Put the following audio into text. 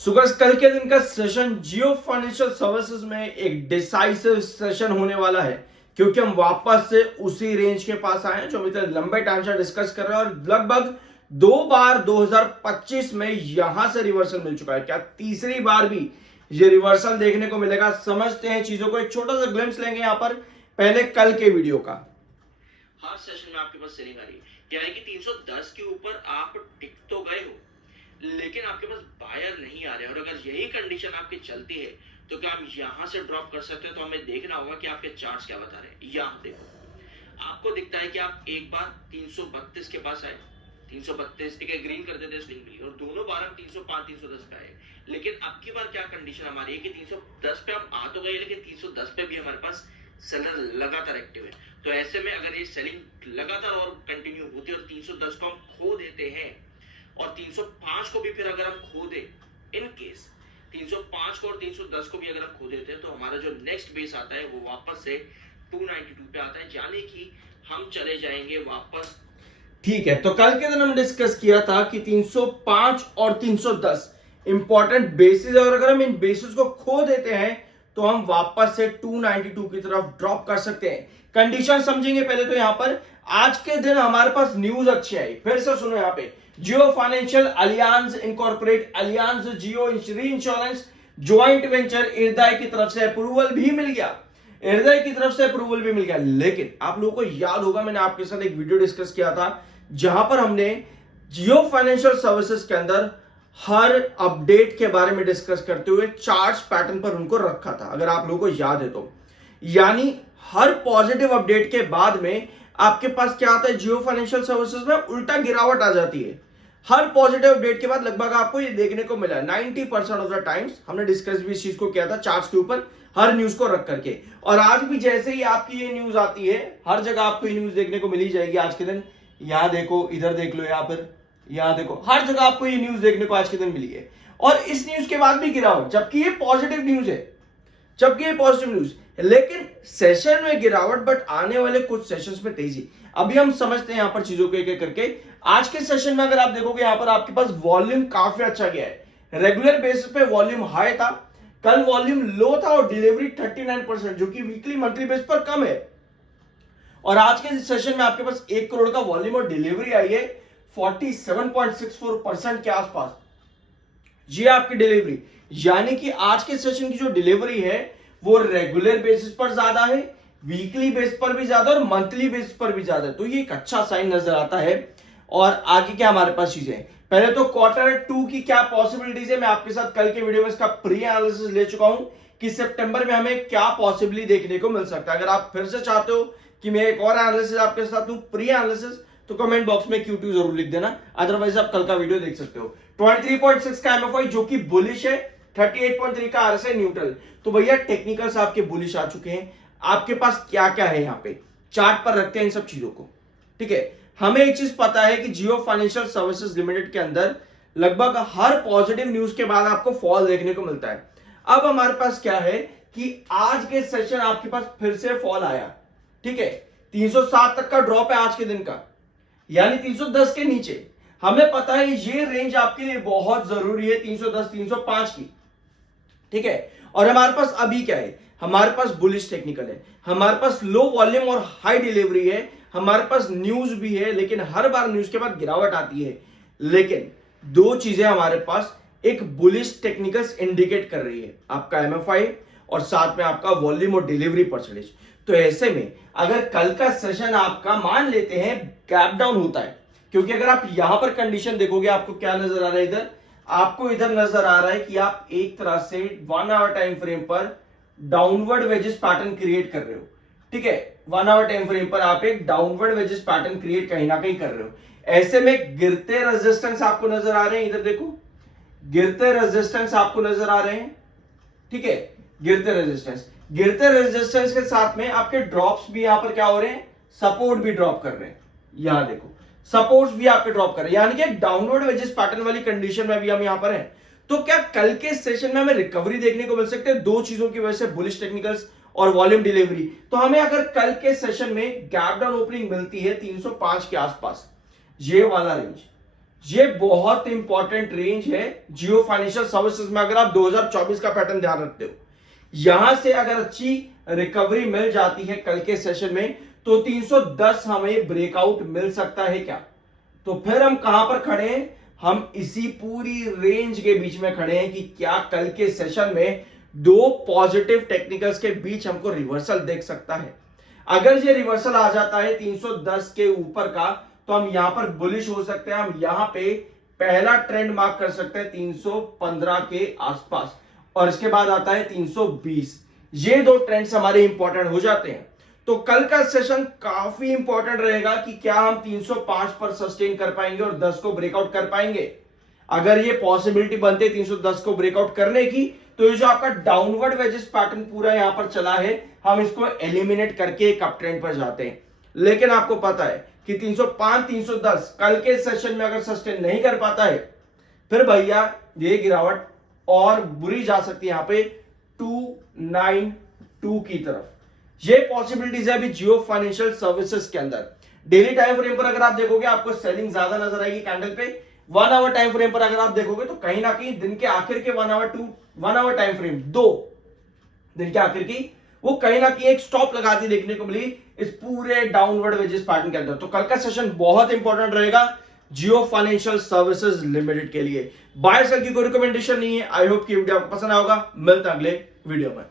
Sugars कल के दिन का सेशन जियो फाइनेंशियल सर्विसेज में एक डिसाइसिव सेशन होने वाला है, क्योंकि हम वापस से उसी रेंज के पास आए हैं जो अभी तक लंबे टाइम से डिस्कस कर रहे हैं। और लगभग 2 बार 2025 में यहां से रिवर्सल मिल चुका है। क्या तीसरी बार भी ये रिवर्सल देखने को मिलेगा? समझते हैं चीजों को। एक छोटा सा ग्लिम्स लेंगे यहां पर पहले कल के वीडियो का। हर सेशन में आपके पास सेलिंग आ रही है, यानी कि 310 के ऊपर आप टिक तो गए हो, लेकिन आपके पास बायर नहीं आ रहे। और अगर यही कंडीशन आपकी चलती है तो क्या आप यहां से ड्रॉप कर सकते हो? तो हमें देखना होगा कि आपके चार्ट्स क्या बता रहे हैं। यहां देखो, आपको दिखता है कि आप एक बार 332 के पास आए, 332 ठीक है, ग्रीन कर देते स्विंग मिली, और दोनों बार हम 305 310 पे आए। लेकिन अब की बार क्या कंडीशन हमारी है कि 310 पे हम आ तो गए, लेकिन 310 पे भी हमारे पास सेलर लगातार एक्टिव है। तो ऐसे में अगर ये सेलिंग लगातार और कंटिन्यू होती है और 310 को हम खो देते हैं और 305 को भी फिर अगर हम खो दे, इन केस 305 को और 310 को भी अगर हम खो देते हैं, तो हमारा जो नेक्स्ट बेस आता है वो वापस से 292 पे आता है, यानी कि हम चले जाएंगे वापस। ठीक है, तो कल के दिन हम डिस्कस किया था कि 305 और 310 इंपॉर्टेंट बेसिस है, और अगर हम इन बेसिस को खो देते हैं तो हम वापस से 292 की तरफ ड्रॉप कर सकते हैं। कंडीशन समझेंगे पहले। तो यहां पर आज के दिन हमारे पास न्यूज अच्छी आई। फिर से सुनो, यहां पे जियो फाइनेंशियल अलियांस इनकॉर्पोरेट अलियांस जियो री इंश्योरेंस ज्वाइंट वेंचर इरदाई की तरफ से अप्रूवल भी मिल गया। हृदय की तरफ से अप्रूवल भी मिल गया। लेकिन आप लोगों को याद होगा, मैंने आपके साथ एक वीडियो डिस्कस किया था जहां पर हमने जियो फाइनेंशियल सर्विसेज के अंदर हर अपडेट के बारे में डिस्कस करते हुए चार्ट्स पैटर्न पर उनको रखा था, अगर आप लोगों को याद है तो। यानी हर पॉजिटिव अपडेट के बाद में आपके पास क्या आता है, जियो फाइनेंशियल सर्विसेज में उल्टा गिरावट आ जाती है। हर पॉजिटिव अपडेट के बाद लगभग आपको ये देखने को मिला 90% ऑफ द टाइम्स। हमने डिस्कस भी इस चीज को किया था चार्ट्स के ऊपर हर न्यूज को रख करके। और आज भी जैसे ही आपकी ये न्यूज आती है, हर जगह आपको ये न्यूज देखने को मिली जाएगी आज के दिन। यहां देखो, इधर देख लो, यहां पर, यहां देखो, हर जगह आपको ये न्यूज देखने को आज के दिन मिली है। और इस न्यूज के बाद भी गिरावट, जबकि ये पॉजिटिव न्यूज है, जबकि ये पॉजिटिव न्यूज। लेकिन सेशन में गिरावट, बट आने वाले कुछ सेशंस में तेजी। अभी हम समझते हैं यहां पर चीजों को एक एक करके। आज के सेशन में अगर आप देखोगे, यहां पर आपके पास वॉल्यूम काफी अच्छा गया है। रेगुलर बेसिस पे वॉल्यूम हाई था, कल वॉल्यूम लो था, और डिलीवरी 39%, जो कि वीकली मंथली बेस पर कम है। और आज के सेशन में आपके पास 1 करोड़ का वॉल्यूम और डिलीवरी आई है 47.64% के आसपास। ये आपकी डिलीवरी, यानी कि आज के सेशन की जो डिलीवरी है वो रेगुलर बेसिस पर ज्यादा है, वीकली बेस पर भी ज्यादा, और मंथली बेसिस पर भी ज्यादा है। तो ये एक अच्छा साइन नजर आता है। और आगे क्या हमारे पास चीजें, पहले तो Q2 की क्या पॉसिबिलिटीज है, मैं आपके साथ कल के वीडियो में इसका प्री एनालिसिस ले चुका हूं कि सितंबर में हमें क्या पॉसिबली देखने को मिल सकता है। अगर आप फिर से चाहते हो कि मैं एक और एनालिसिस आपके साथ दूं, प्री एनालिसिस, तो कमेंट बॉक्स में Q2 जरूर लिख देना, अदरवाइज आप कल का वीडियो देख सकते हो। 23.6 का एमएफआई जो कि बुलिश है, 38.3 का आरएसआई न्यूट्रल। तो भैया टेक्निकल्स आपके बुलिश आ चुके हैं। आपके पास क्या क्या है, यहाँ पे चार्ट पर रखते हैं इन सब चीजों को। ठीक है, हमें एक चीज पता है कि जियो फाइनेंशियल सर्विसेज लिमिटेड के अंदर लगभग हर पॉजिटिव न्यूज के बाद आपको फॉल देखने को मिलता है। अब हमारे पास क्या है कि आज के सेशन आपके पास फिर से फॉल आया। ठीक है, 307 तक का ड्रॉप है आज के दिन का, यानी 310 के नीचे। हमें पता है ये रेंज आपके लिए बहुत जरूरी है, 310 305 की। ठीक है, और हमारे पास अभी क्या है, हमारे पास बुलिश टेक्निकल है, हमारे पास लो वॉल्यूम और हाई डिलीवरी है, हमारे पास न्यूज भी है, लेकिन हर बार न्यूज के बाद गिरावट आती है। लेकिन दो चीजें हमारे पास एक बुलिश टेक्निकल्स इंडिकेट कर रही है, आपका एमएफआई और साथ में आपका वॉल्यूम और डिलीवरी परसेंटेज। तो ऐसे में अगर कल का सेशन आपका मान लेते हैं गैप डाउन होता है, क्योंकि अगर आप यहां पर कंडीशन देखोगे, आपको क्या नजर आ रहा है, इधर आपको इधर नजर आ रहा है कि आप एक तरह से 1 आवर टाइम फ्रेम पर डाउनवर्ड वेजेस पैटर्न क्रिएट कर रहे हो। ठीक है, 1 आवर टाइम फ्रेम पर आप एक डाउनवर्ड वेजेस पैटर्न क्रिएट कहीं ना कहीं कर रहे हो। ऐसे में गिरते रेजिस्टेंस आपको नजर आ रहे हैं, इधर देखो, गिरते रेजिस्टेंस आपको नजर आ रहे हैं। ठीक है, गिरते रेजिस्टेंस के साथ में आपके ड्रॉप्स भी यहां पर क्या हो रहे हैं, सपोर्ट भी ड्रॉप कर रहे हैं। यहां देखो, सपोर्ट्स भी आपके ड्रॉप कर रहे हैं, यानी कि एक डाउनवर्ड वेजेस पैटर्न वाली कंडीशन में भी हम यहां पर हैं। तो क्या कल के सेशन में हमें रिकवरी देखने को मिल सकते हैं दो चीजों की वजह से, बुलिश टेक्निकल्स और वॉल्यूम डिलीवरी? तो हमें अगर कल के सेशन में गैप डाउन ओपनिंग मिलती है 305 के आसपास, ये वाला रेंज, ये बहुत इंपॉर्टेंट रेंज है जियो फाइनेंशियल सर्विसेज में। अगर आप 2024 का पैटर्न ध्यान रखते हो, यहां से अगर अच्छी रिकवरी मिल जाती है कल के सेशन में, तो 310 हमें ब्रेकआउट मिल सकता है क्या? तो फिर हम कहां पर खड़े हैं? हम इसी पूरी रेंज के बीच में खड़े हैं कि क्या कल के सेशन में दो पॉजिटिव टेक्निकल्स के बीच हमको रिवर्सल देख सकता है। अगर ये रिवर्सल आ जाता है 310 के ऊपर का, तो हम यहां पर बुलिश हो सकते हैं। हम यहां पे पहला ट्रेंड मार्क कर सकते हैं 315 के आसपास, और इसके बाद आता है 320। ये दो ट्रेंड्स हमारे इंपॉर्टेंट हो जाते हैं। तो कल का सेशन काफी इंपॉर्टेंट रहेगा कि क्या हम 305 पर सस्टेन कर पाएंगे और 10 को ब्रेकआउट कर पाएंगे। अगर ये पॉसिबिलिटी बनती है 310 को ब्रेकआउट करने की, तो ये जो आपका डाउनवर्ड वेजेस पैटर्न पूरा यहां पर चला है, हम इसको एलिमिनेट करके एक अप ट्रेंड पर जाते हैं। लेकिन आपको पता है कि 305 310 कल के सेशन में अगर सस्टेन नहीं कर पाता है, फिर भैया ये गिरावट और बुरी जा सकती है यहां पे 292 की तरफ। ये पॉसिबिलिटीज है अभी जियो फाइनेंशियल सर्विसेज के अंदर। डेली टाइम फ्रेम पर अगर आप देखोगे, आपको सेलिंग ज्यादा नजर आएगी कैंडल पे। 1 आवर टाइम फ्रेम पर अगर आप देखोगे, तो कहीं ना कहीं दिन के आखिर के 1 आवर टाइम फ्रेम, 2 दिन के आखिर की, वो कहीं ना कहीं एक स्टॉप लगाती देखने को मिली इस पूरे डाउनवर्ड वेजेस पैटर्न के अंदर। तो कल का सेशन बहुत इंपॉर्टेंट रहेगा जियो फाइनेंशियल सर्विसेज लिमिटेड के लिए। बाय सेल की कोई रिकमेंडेशन नहीं है। आई होप कि वीडियो आपको पसंद आएगा। मिलते हैं अगले वीडियो में।